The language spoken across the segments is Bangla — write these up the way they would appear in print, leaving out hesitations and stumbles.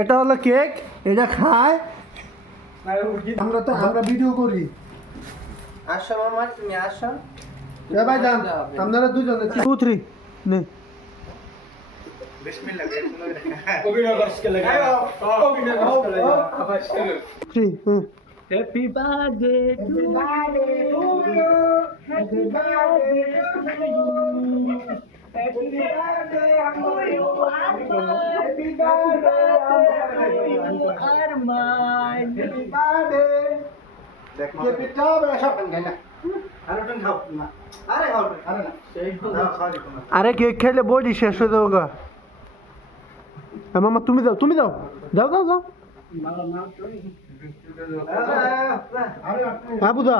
এটা হলো কেক, এটা খায়। আমরা ভিডিও করি। আসো মামা, তুমি আসো। ভাই যান, আপনারা দুজনে 2 3 নে। বিসমিল্লাহ। অভিনয় করতে লাগে। অভিনয় করতে লাগে। 3 Happy birthday to you. Happy birthday to you. Happy birthday to you. Happy birthday to you. Arman. Happy birthday. কে পিঠা বেলা সব খাই না। আরে কেক খেলে বডি শেষ হয়ে যাবে গা। মামা তুমি যাও, তুমি যাও, যাও যাও যাও। আবু দা,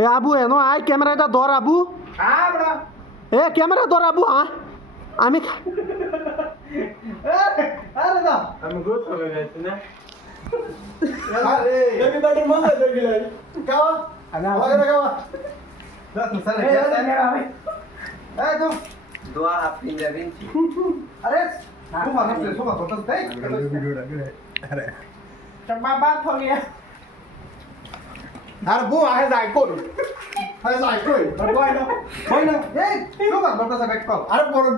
এ আবু এনো আই ক্যামেরাটা ধর আবু। এ ক্যামেরা ধর আবু। হ্যাঁ আমি আমি গ্রোথ হয়ে গেছি না। Happy birthday মজা হয়ে গেল। খাওয়া আরে খাওয়া এই তো দোয়া আপনি যাবেন। আরে সোফা না সোফা তো তাই ভিডিওটা আরে চম্পা বাত हो गया আর বউ আহে যায় কোন আরে যায় কই আর বই না এই সোফা বড়টা ব্যাক কল আরে বড়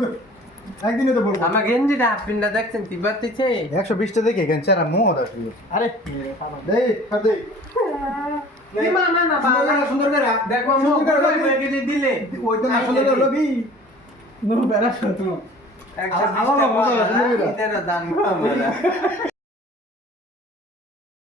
একদিনে তো বড় আমার গেঞ্জিটা আপনিটা দেখছেন তিব্বতিছে 120 টা দেখে কেন চারা মোহ দাও আরে দেই কর দেই না না না বাবা সুন্দর করে দেখো মুখ করে গেলে দিলে ওই তো আসলে লবি নো বেরা তো একশো 20 টাকা দান গো আমরা